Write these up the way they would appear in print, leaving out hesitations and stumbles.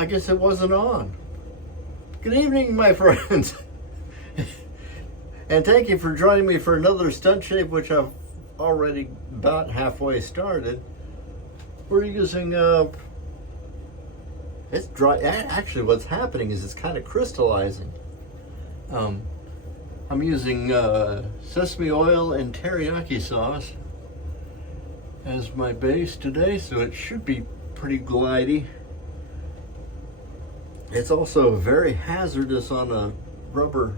I guess it wasn't on. Good evening, my friends. And thank you for joining me for another Stunt Shape, which I've already about halfway started. We're using, it's dry. Actually, what's happening is it's kind of crystallizing. I'm using sesame oil and teriyaki sauce as my base today, so it should be pretty glidey. It's also very hazardous on a rubber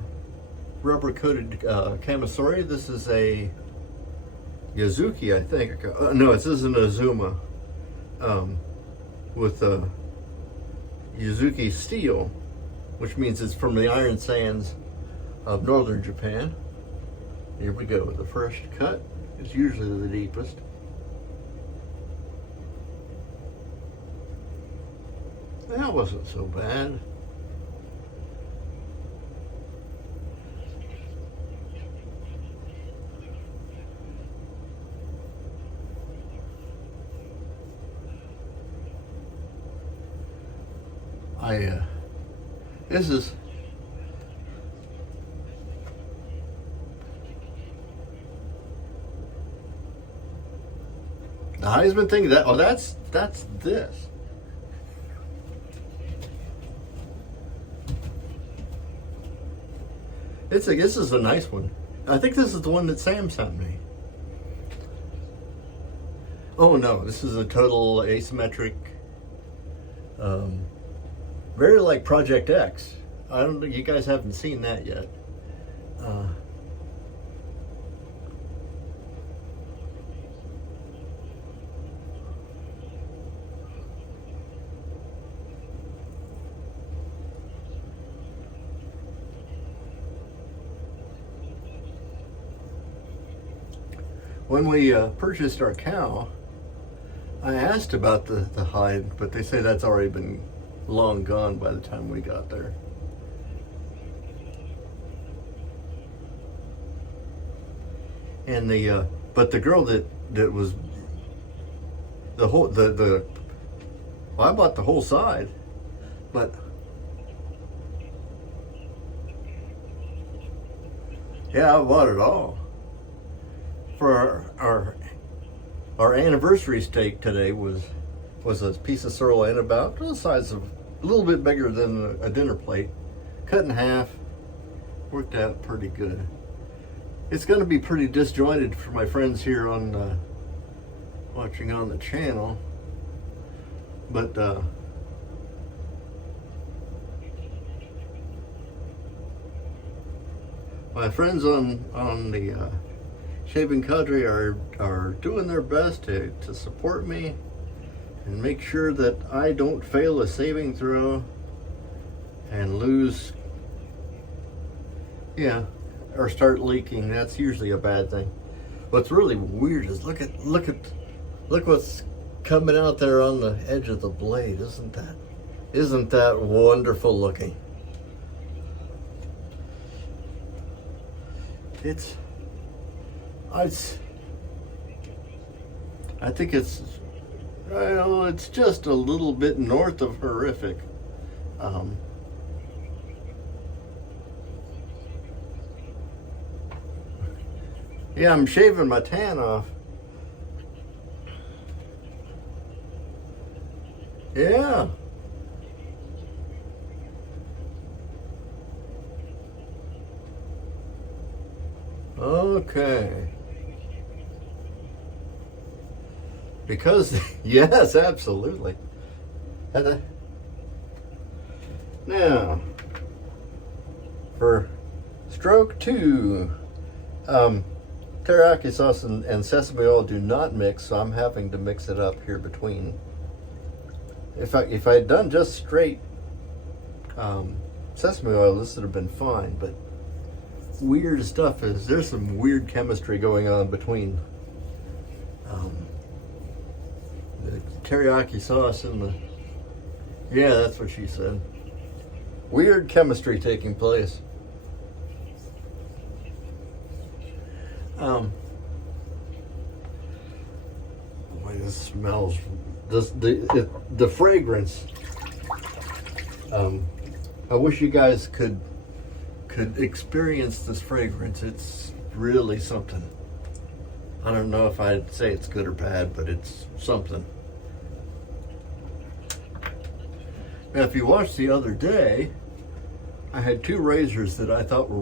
coated camisori. This is a Yazuki, I think. No, this is an Azuma with a Yazuki steel, which means it's from the iron sands of northern Japan. Here we go. The first cut is usually the deepest. That wasn't so bad. This is the Heisman thing. That's this. This is a nice one. I think this is the one that Sam sent me. Oh no, this is a total asymmetric. Very like Project X. I don't know, you guys haven't seen that yet. When we purchased our cow, I asked about the hide, but they say that's already been long gone by the time we got there. And but the girl that was well, I bought the whole side, but yeah, I bought it all. For our anniversary steak today was a piece of sirloin about the size of a little bit bigger than a dinner plate, cut in half. Worked out pretty good. It's going to be pretty disjointed for my friends here on watching on the channel, but my friends on the Shaving Cadre are doing their best to support me and make sure that I don't fail a saving throw and lose, or start leaking. That's usually a bad thing. What's really weird is look what's coming out there on the edge of the blade. Isn't that wonderful looking? I think it's just a little bit north of horrific. Yeah, I'm shaving my tan off. Yeah. Okay. Because, yes, absolutely. Now, for stroke 2, teriyaki sauce and sesame oil do not mix, so I'm having to mix it up here between. If I had done just straight sesame oil, this would have been fine, but weird stuff is, there's some weird chemistry going on between the teriyaki sauce and the, yeah, that's what she said. Weird chemistry taking place. Boy, this smells, the fragrance I wish you guys could experience this fragrance. It's really something. I don't know if I'd say it's good or bad, but it's something. Now, if you watched the other day, I had two razors that I thought were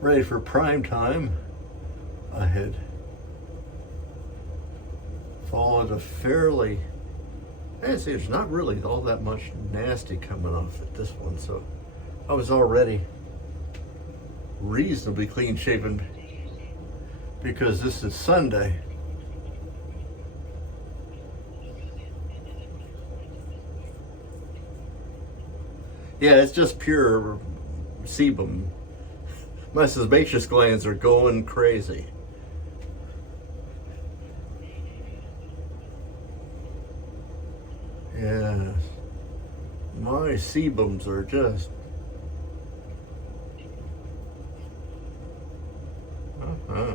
ready for prime time. I had followed a fairly, I'd say there's not really all that much nasty coming off at this one, so I was already reasonably clean shaven because this is Sunday. Yeah, it's just pure sebum. My sebaceous glands are going crazy. Yeah, my sebums are just. Uh-huh.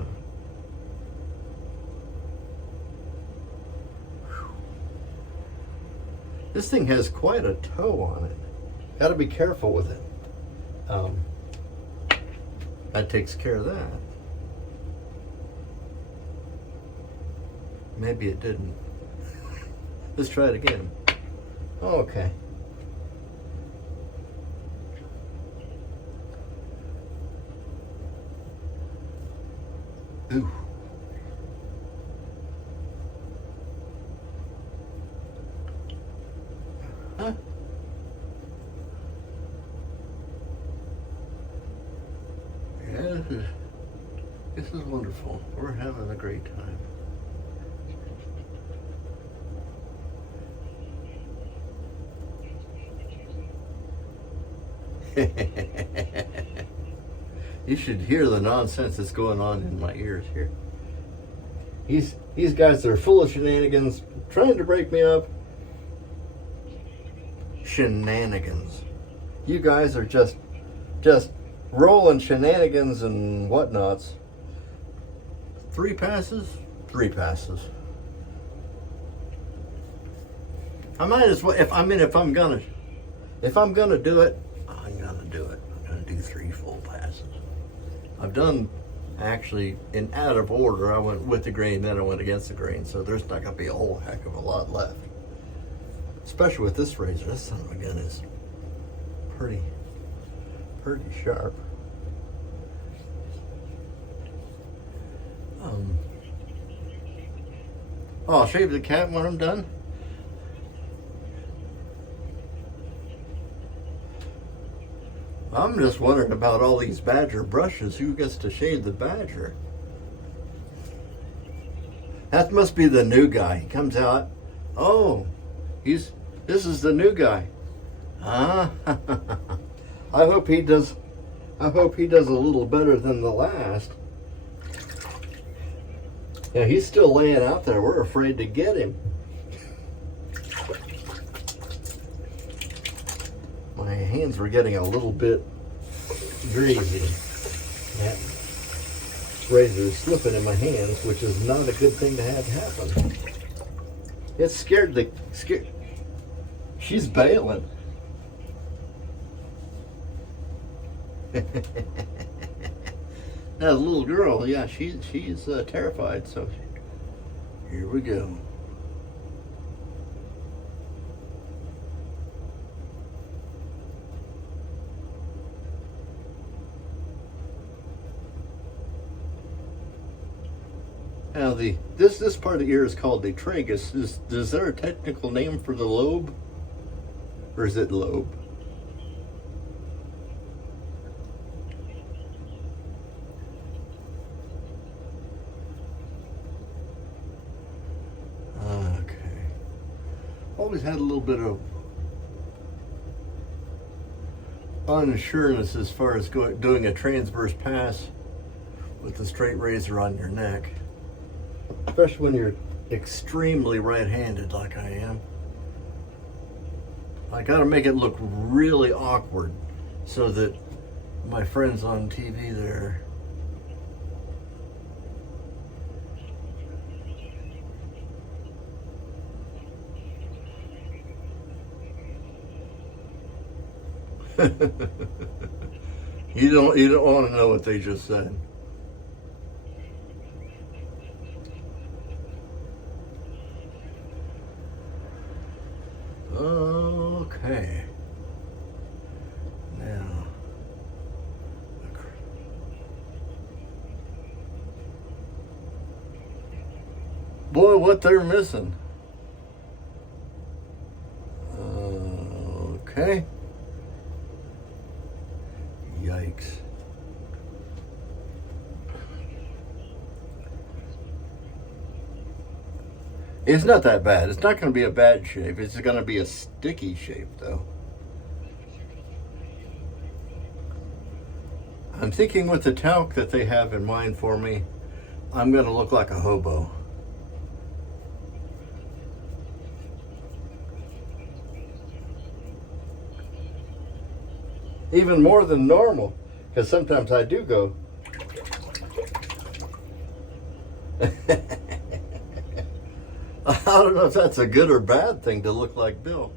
This thing has quite a toe on it. Got to be careful with it. That takes care of that. Maybe it didn't. Let's try it again. Okay. Ooh. Huh? Yeah, this is wonderful. We're having a great time. You should hear the nonsense that's going on in my ears here. These guys are full of shenanigans, trying to break me up. Shenanigans. You guys are just rolling shenanigans and whatnots. 3 passes? 3 passes. I might as well, if I'm gonna do it, I'm gonna do it. I'm gonna do 3 full passes. I've done, actually, in out of order, I went with the grain, then I went against the grain, so there's not gonna be a whole heck of a lot left. Especially with this razor. This son of a gun is pretty sharp. I'll shave the cat when I'm done. I'm just wondering about all these badger brushes. Who gets to shave the badger? That must be the new guy. He comes out. Oh, this is the new guy. Ah, I hope he does a little better than the last. Yeah, he's still laying out there. We're afraid to get him. My hands were getting a little bit greasy. That razor is slipping in my hands, which is not a good thing to have happen. It scared. She's bailing. That little girl, yeah, she's terrified. So here we go. Now this part of the ear is called the tragus. Is there a technical name for the lobe, or is it lobe? Okay. Always had a little bit of unassurance as far as doing a transverse pass with the straight razor on your neck. Especially when you're extremely right-handed like I am. I gotta make it look really awkward so that my friends on TV there You don't want to know what they just said. Okay. Now, boy, what they're missing. Okay. Yikes. It's not that bad. It's not going to be a bad shape. It's going to be a sticky shape, though. I'm thinking with the talc that they have in mind for me, I'm going to look like a hobo. Even more than normal, because sometimes I do go. I don't know if that's a good or bad thing to look like Bill.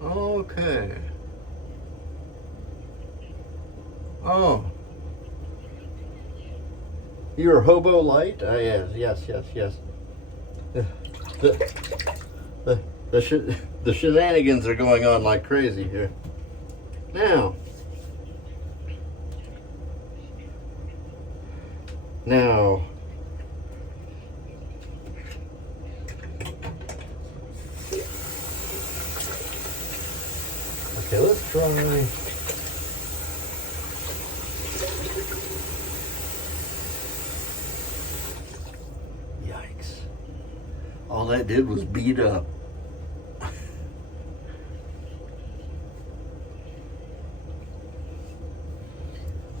Okay. Oh. You're hobo light? Yes. The shenanigans are going on like crazy here. Now, okay, let's try. Yikes. All that did was beat up.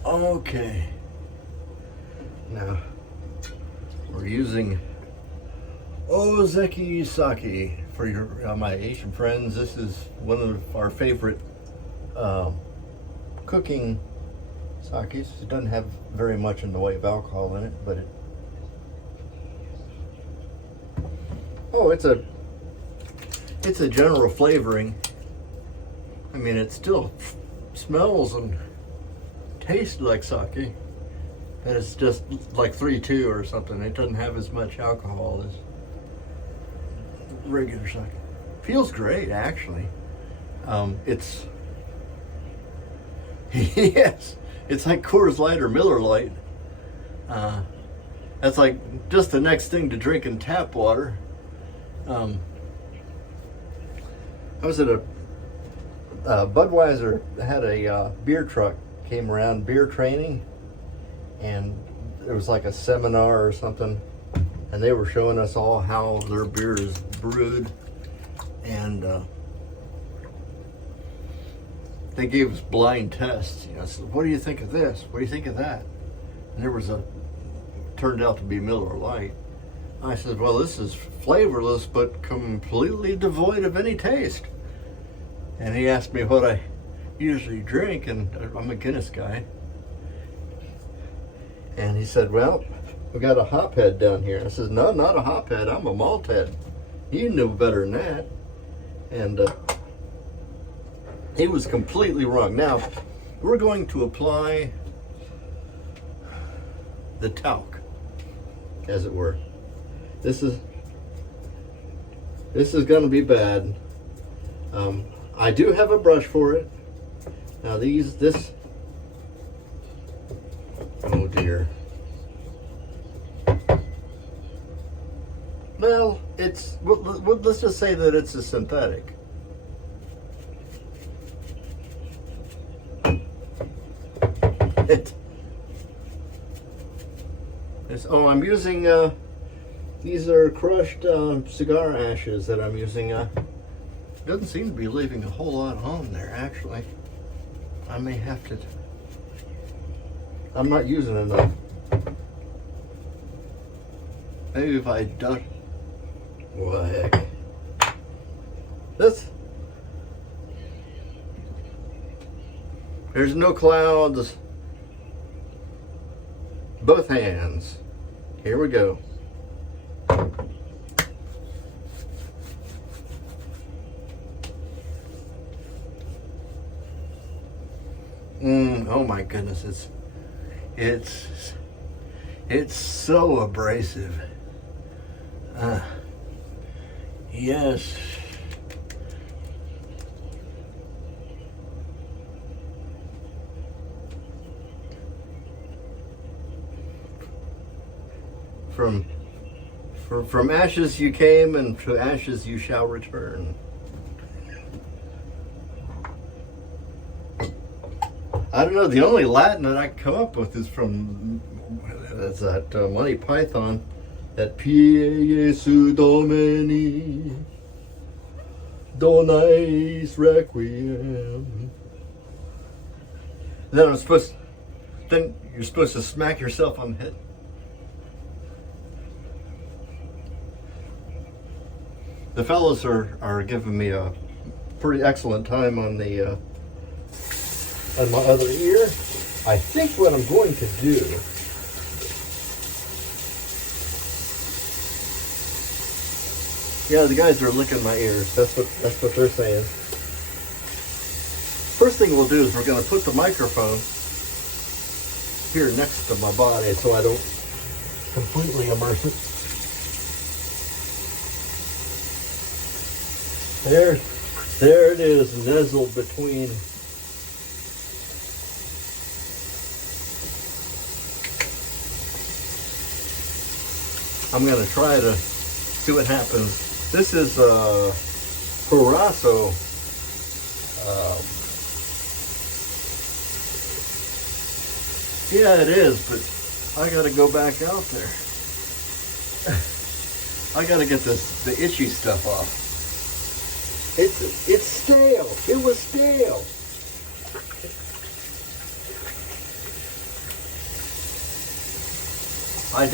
Okay. Now, we're using Ozeki sake for my Asian friends. This is one of our favorite cooking sakes. It doesn't have very much in the way of alcohol in it, but it's a general flavoring. I mean, it still smells and tastes like sake, and it's just like 3.2 or something. It doesn't have as much alcohol as regular sake. Feels great, actually. It's yes, it's like Coors Light or Miller Lite. That's like just the next thing to drinking tap water. I was at Budweiser had a beer truck came around beer training, and there was like a seminar or something, and they were showing us all how their beer is brewed, and they gave us blind tests. So what do you think of this? What do you think of that? And there was turned out to be Miller Lite. I said, well, this is flavorless but completely devoid of any taste. And he asked me what I usually drink, and I'm a Guinness guy. And he said, well, we got a hophead down here. I said, no, not a hophead, I'm a malthead. You knew better than that. And he was completely wrong. Now, we're going to apply the talc, as it were. This is going to be bad. I do have a brush for it. Now oh dear. Well, let's just say that it's a synthetic. I'm using, these are crushed cigar ashes that I'm using. Doesn't seem to be leaving a whole lot on there, actually. I may have to. I'm not using enough. Maybe if I don't. What the heck? There's no clouds. Both hands. Here we go. Oh my goodness, it's it's so abrasive. Yes. From ashes you came, and to ashes you shall return. I don't know. The only Latin that I can come up with is from that's that Monty Python, that Pie Jesu Domini, Donais Requiem. Then you're supposed to smack yourself on the head. The fellows are giving me a pretty excellent time on the on my other ear. I think what I'm going to do the guys are licking my ears. That's what they're saying. First thing we'll do is we're going to put the microphone here next to my body so I don't completely immerse it. There it is, nestled between. I'm going to try to see what happens. This is Purazo. Yeah, it is, but I got to go back out there. I got to get the itchy stuff off. It's stale. It was stale. I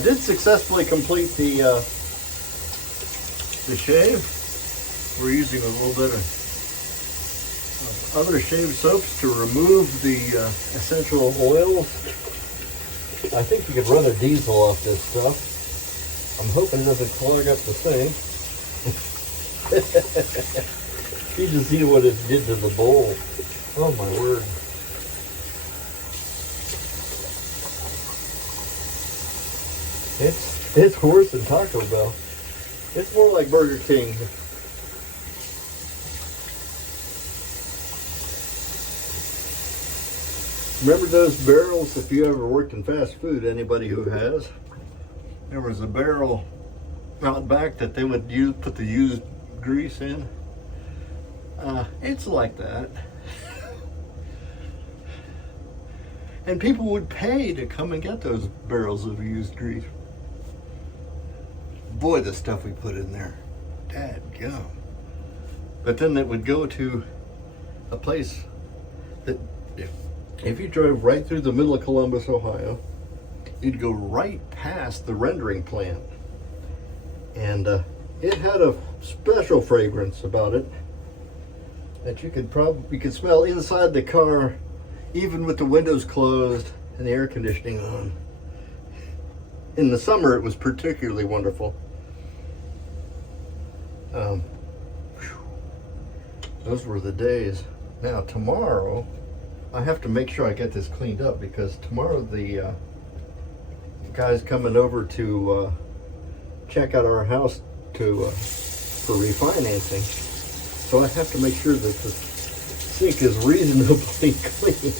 did successfully complete the shave. We're using a little bit of other shave soaps to remove the essential oils. I think you could run a diesel off this stuff. I'm hoping it doesn't clog up the sink. You can see what it did to the bowl. Oh my word. It's worse than Taco Bell. It's more like Burger King. Remember those barrels, if you ever worked in fast food, anybody who has? There was a barrel out back that they would put the used grease in. It's like that. And people would pay to come and get those barrels of used grease. Boy, the stuff we put in there. Dadgum. But then it would go to a place that if you drove right through the middle of Columbus, Ohio, you'd go right past the rendering plant. And it had a special fragrance about it that you could smell inside the car, even with the windows closed and the air conditioning on. In the summer, it was particularly wonderful. Those were the days. Now tomorrow, I have to make sure I get this cleaned up, because tomorrow the guy's coming over to check out our house for refinancing. So I have to make sure that the sink is reasonably clean.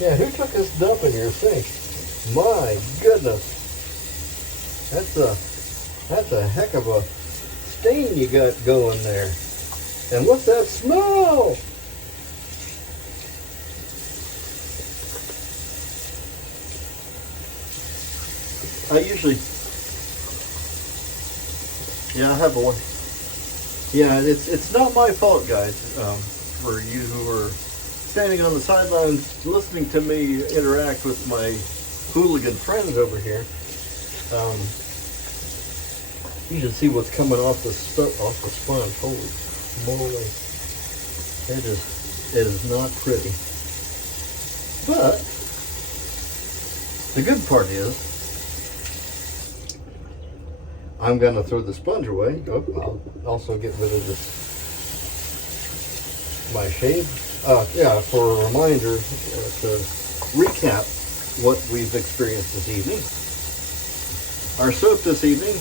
Yeah, who took this dump in your sink? My goodness. That's a heck of a stain you got going there. And what's that smell? I usually, I have one. Yeah, it's not my fault, guys, for you who are standing on the sidelines listening to me interact with my hooligan friends over here. You should see what's coming off the sponge. Holy moly. It is not pretty. But the good part is I'm gonna throw the sponge away. Oh, I'll also get rid of this, my shave. Yeah, for a reminder to recap what we've experienced this evening. Our soap this evening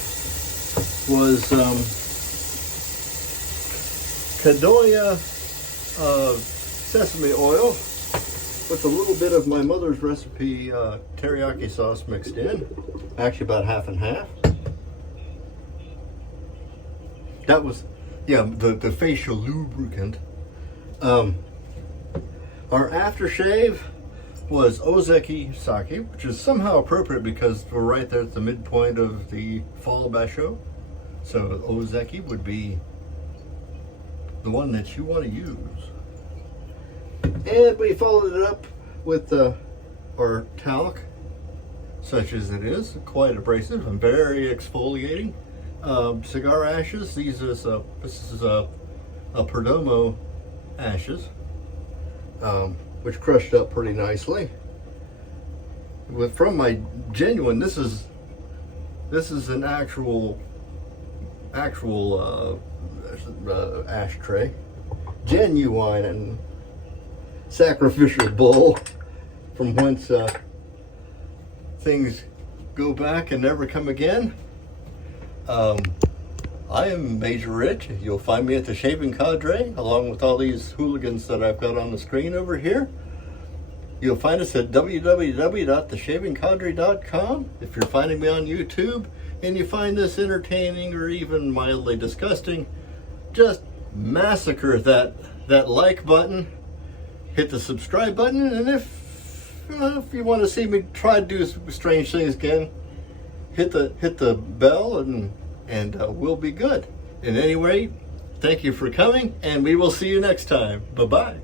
was Kadoya sesame oil with a little bit of my mother's recipe teriyaki sauce mixed in. Actually about half and half. That was, yeah, the facial lubricant. Our aftershave was Ozeki sake, which is somehow appropriate because we're right there at the midpoint of the fall basho. So Ozeki would be the one that you want to use. And we followed it up with our talc, such as it is, quite abrasive and very exfoliating. Cigar ashes. This is a Perdomo ashes, which crushed up pretty nicely. From my genuine, this is an actual ashtray, genuine and sacrificial bowl from whence things go back and never come again. I am Major Rich. You'll find me at the Shaving Cadre along with all these hooligans that I've got on the screen over here. You'll find us at www.theshavingcadre.com. If you're finding me on YouTube and you find this entertaining or even mildly disgusting, just massacre that like button, hit the subscribe button, and if you want to see me try to do strange things again, hit the bell and we'll be good. And anyway, thank you for coming, and we will see you next time. Bye-bye.